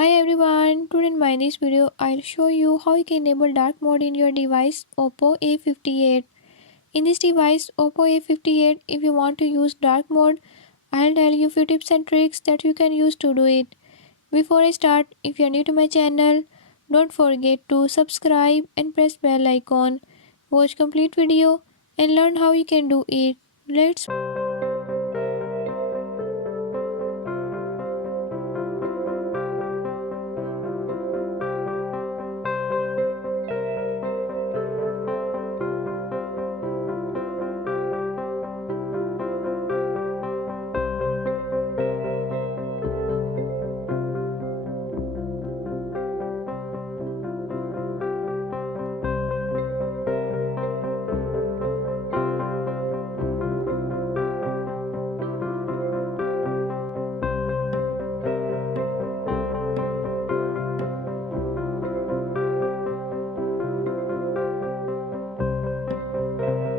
Hi everyone, today in my this video I'll show you how you can enable dark mode in your device Oppo A58. In this device Oppo A58, if you want to use dark mode, I'll tell you few tips and tricks that you can use to do it. Before I start, if you are new to my channel, don't forget to subscribe and press bell icon. Watch complete video and learn how you can do it. Let's